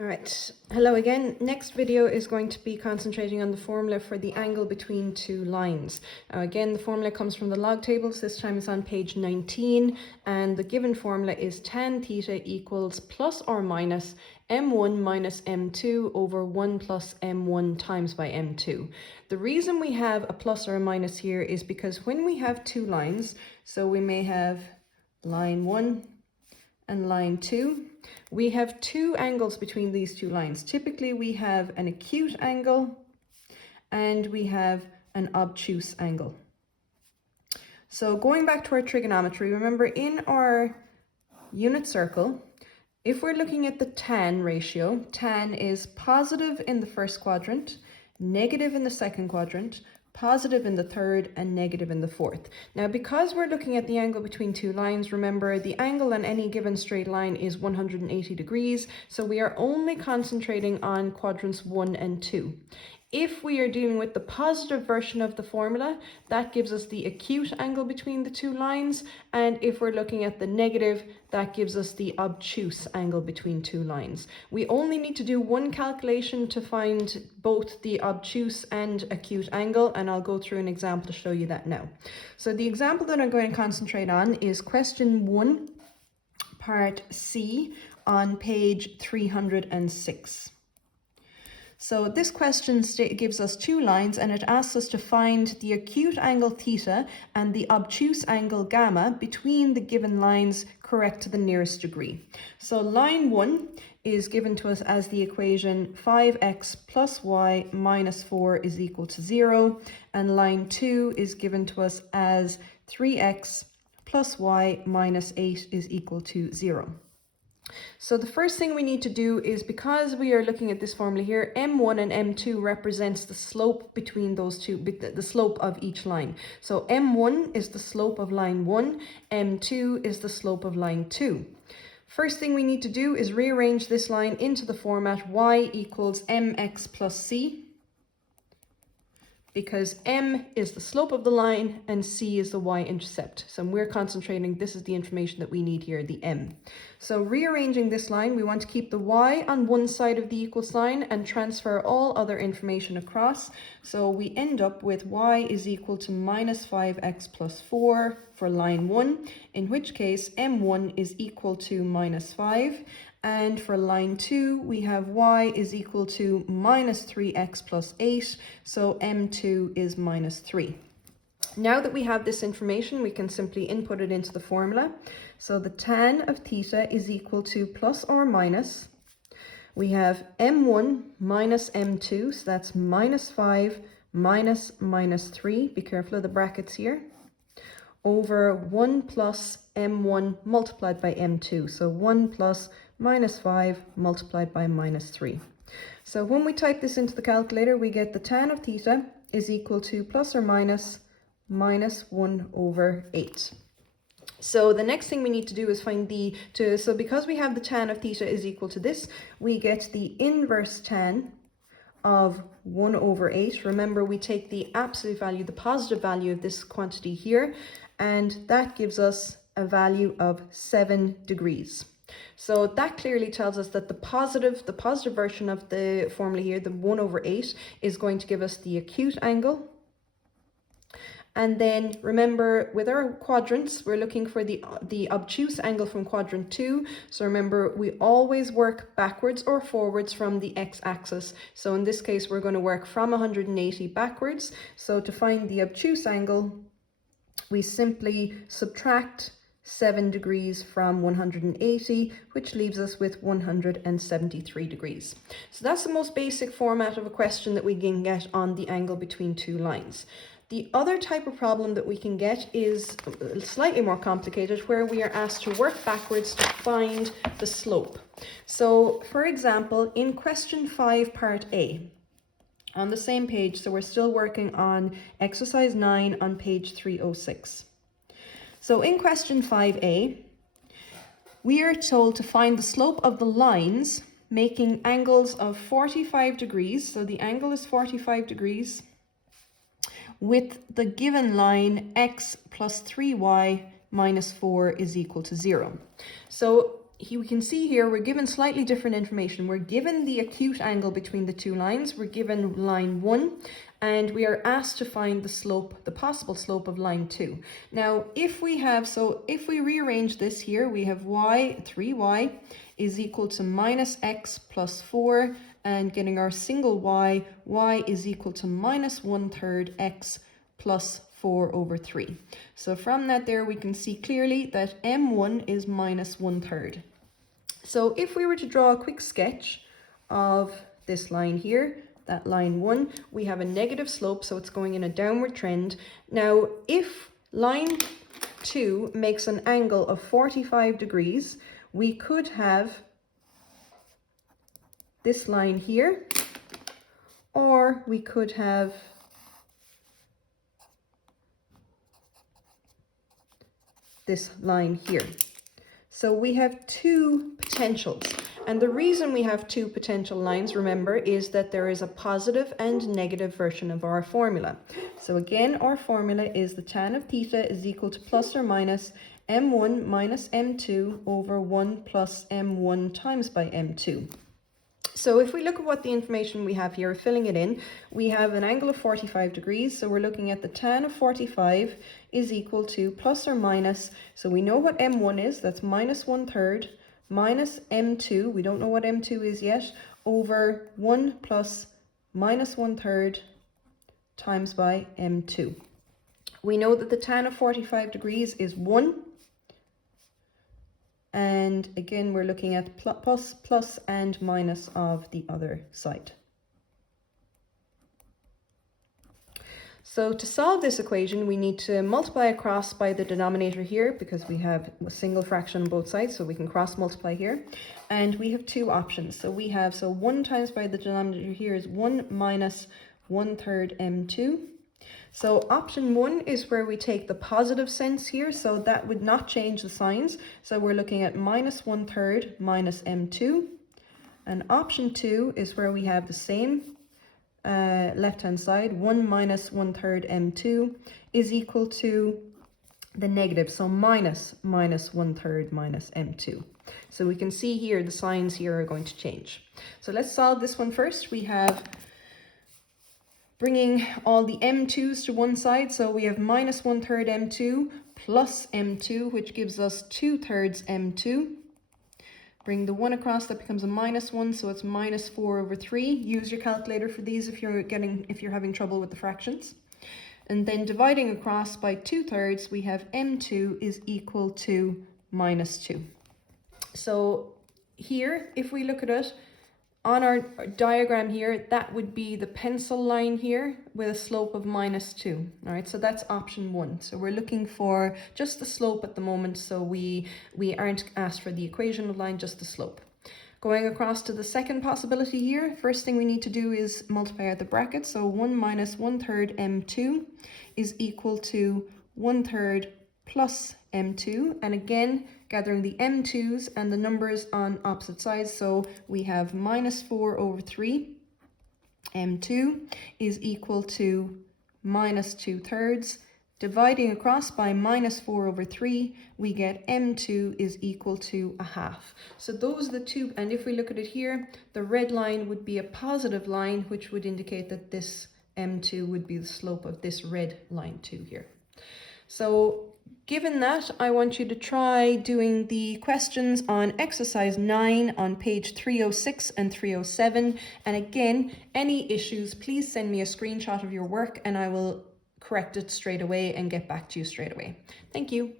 All right, hello again. Next video is going to be concentrating on the formula for the angle between two lines. Again, the formula comes from the log tables. This time it's on page 19, and the given formula is tan theta equals plus or minus m1 minus m2 over 1 plus m1 times by m2. The reason we have a plus or a minus here is because when we have two lines, so we may have line 1 and line 2, we have two angles between these two lines. Typically we have an acute angle and we have an obtuse angle. So going back to our trigonometry, remember in our unit circle, if we're looking at the tan ratio, tan is positive in the first quadrant, negative in the second quadrant, positive in the third, and negative in the fourth. Now, because we're looking at the angle between two lines, remember the angle on any given straight line is 180 degrees, so we are only concentrating on quadrants 1 and 2. If we are dealing with the positive version of the formula, that gives us the acute angle between the two lines, and if we're looking at the negative, that gives us the obtuse angle between two lines. We only need to do one calculation to find both the obtuse and acute angle, and I'll go through an example to show you that now. So the example that I'm going to concentrate on is question 1, part C, on page 306. So this question gives us two lines, and it asks us to find the acute angle theta and the obtuse angle gamma between the given lines correct to the nearest degree. So line 1 is given to us as the equation 5x plus y minus 4 is equal to 0, and line 2 is given to us as 3x plus y minus 8 is equal to 0. So the first thing we need to do is, because we are looking at this formula here, m1 and m2 represents the slope between those two, the slope of each line. So m1 is the slope of line 1, m2 is the slope of line 2. First thing we need to do is rearrange this line into the format y equals mx plus c, because m is the slope of the line and c is the y-intercept. So we're concentrating, this is the information that we need here, the m. So rearranging this line, we want to keep the y on one side of the equal sign and transfer all other information across. So we end up with y is equal to minus 5x plus 4 for line 1, in which case m1 is equal to minus 5. And for line 2, we have y is equal to minus 3x plus 8, so m2 is minus 3. Now that we have this information, we can simply input it into the formula. So the tan of theta is equal to plus or minus. We have m1 minus m2, so that's minus 5 minus minus 3. Be careful of the brackets here. Over 1 plus m1 multiplied by m2. So 1 plus minus 5 multiplied by minus 3. So when we type this into the calculator, we get the tan of theta is equal to plus or minus minus 1 over 8. So the next thing we need to do is find so because we have the tan of theta is equal to this, we get the inverse tan of 1 over 8. Remember, we take the absolute value, the positive value of this quantity here, and that gives us a value of 7 degrees. So that clearly tells us that the positive version of the formula here, the 1 over 8, is going to give us the acute angle. And then remember, with our quadrants, we're looking for the obtuse angle from quadrant 2. So remember, we always work backwards or forwards from the x-axis. So in this case, we're going to work from 180 backwards. So to find the obtuse angle, we simply subtract 7 degrees from 180, which leaves us with 173 degrees. So that's the most basic format of a question that we can get on the angle between two lines. The other type of problem that we can get is slightly more complicated, where we are asked to work backwards to find the slope. So for example, in question 5 part A, on the same page, so we're still working on exercise 9 on page 306. So in question 5a, we are told to find the slope of the lines making angles of 45 degrees. So the angle is 45 degrees with the given line x plus 3y minus 4 is equal to 0. So we can see here we're given slightly different information. We're given the acute angle between the two lines. We're given line 1, and we are asked to find the slope, the possible slope of line 2. Now, if we rearrange this here, we have 3y is equal to minus x plus 4, and getting our single y is equal to minus 1/3 x plus 4 over 3. So from that there, we can see clearly that m1 is minus 1/3. So if we were to draw a quick sketch of this line here, that line 1, we have a negative slope, so it's going in a downward trend. Now, if line 2 makes an angle of 45 degrees, we could have this line here, or we could have this line here. So we have two potentials. And the reason we have two potential lines, remember, is that there is a positive and negative version of our formula. So again, our formula is the tan of theta is equal to plus or minus m1 minus m2 over 1 plus m1 times by m2. So if we look at what the information we have here, filling it in, we have an angle of 45 degrees. So we're looking at the tan of 45 is equal to plus or minus. So we know what m1 is, that's minus 1/3, minus m2, we don't know what m2 is yet, over 1 plus minus 1/3 times by m2. We know that the tan of 45 degrees is 1. And again, we're looking at plus and minus of the other side. So to solve this equation, we need to multiply across by the denominator here because we have a single fraction on both sides, so we can cross multiply here. And we have two options. So we have, 1 times by the denominator here is 1 minus 1/3 m2. So option 1 is where we take the positive sense here, so that would not change the signs. So we're looking at minus 1/3 minus m2. And option 2 is where we have the same left-hand side, 1 minus 1/3 m2 is equal to the negative, so minus 1/3 minus m2. So we can see here the signs here are going to change. So let's solve this one first. We have bringing all the m2's to one side, so we have minus 1/3 m2 plus m2, which gives us 2/3 m2. Bring the 1 across, that becomes a minus 1, so it's minus 4 over 3. Use your calculator for these if you're having trouble with the fractions. And then dividing across by 2/3, we have m2 is equal to minus 2. So here, if we look at it, on our diagram here, that would be the pencil line here with a slope of minus 2. All right, so that's option 1. So we're looking for just the slope at the moment, so we aren't asked for the equation of line, just the slope. Going across to the second possibility here, first thing we need to do is multiply out the brackets. So 1 minus 1/3 m2 is equal to 1/3 plus m2. And again, gathering the m2's and the numbers on opposite sides. So we have minus 4 over 3 m2 is equal to minus 2/3. Dividing across by minus 4 over 3, we get m2 is equal to 1/2. So those are the two, and if we look at it here, the red line would be a positive line, which would indicate that this m2 would be the slope of this red line 2 here. So given that, I want you to try doing the questions on exercise 9 on page 306 and 307. And again, any issues, please send me a screenshot of your work and I will correct it straight away and get back to you straight away. Thank you.